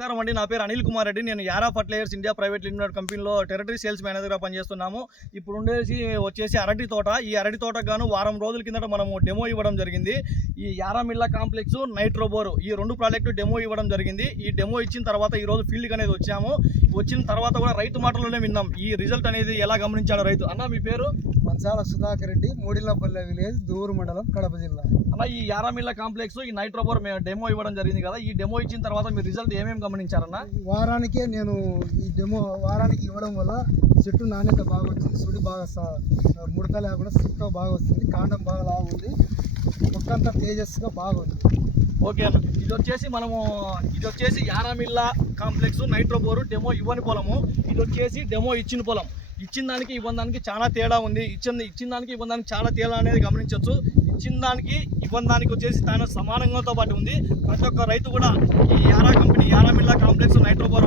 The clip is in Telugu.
నమస్కారం అండి. నా పేరు అనిల్ కుమార్ రెడ్డి. నేను యారా ఫర్టిలైజర్స్ ఇండియా ప్రైవేట్ లిమిటెడ్ కంపెనీలో టెరిటరీ సేల్స్ మేనేజర్గా పనిచేస్తున్నాము. ఇప్పుడు వచ్చేసి అరటి తోట. ఈ అరటి తోటకు గాను వారం రోజుల కిందట మనము డెమో ఇవ్వడం జరిగింది. ఈ యారా మిల్లా కాంప్లెక్స్, నైట్రోబోర్ ఈ రెండు ప్రాజెక్టు డెమో ఇవ్వడం జరిగింది. ఈ డెమో ఇచ్చిన తర్వాత ఈరోజు ఫీల్డ్కి అనేది వచ్చాము. వచ్చిన తర్వాత కూడా రైతు మాటల్లోనే విన్నాం ఈ రిజల్ట్ అనేది ఎలా గమనించాడు రైతు. అన్న మీ పేరు? మంచాల సుధాకర్ రెడ్డి, మూడిల్లపల్లె విలేజ్, దూరు మండలం, కడప జిల్లా. అన్న ఈ యారా మిల్లా కాంప్లెక్స్, ఈ నైట్రోబోర్ డెమో ఇవ్వడం జరిగింది కదా. ఈ డెమో ఇచ్చిన తర్వాత మీ రిజల్ట్ ఏమేమి గమనించారన్న? వారానికే నేను ఈ డెమో వారానికి ఇవ్వడం వల్ల చెట్టు నాణ్యత బాగా వచ్చింది, సుడి బాగా ముడత లేకుండా సిక్క బాగా వస్తుంది, కాండం బాగా లాగుంది, మొక్కంతా తేజస్సుగా బాగుంది. ఓకే అన్న, ఇది వచ్చేసి యారా మిల్లా కాంప్లెక్స్ నైట్రోబోర్ డెమో ఇవ్వని పొలము. ఇది వచ్చేసి డెమో ఇచ్చిన పొలం. ఇచ్చిన దానికి ఇవ్వని దానికి చాలా తేడా ఉంది. ఇచ్చిన దానికి ఇవ్వని దానికి చాలా తేడా అనేది గమనించవచ్చు. ఇచ్చిన దానికి ఇవ్వని దానికి వచ్చేసి తన సమానంగాతో పాటు ఉంది. ప్రతి ఒక్క రైతు కూడా ఈ యారా మిల్లా కాంప్లెక్స్ నైట్రోబోర్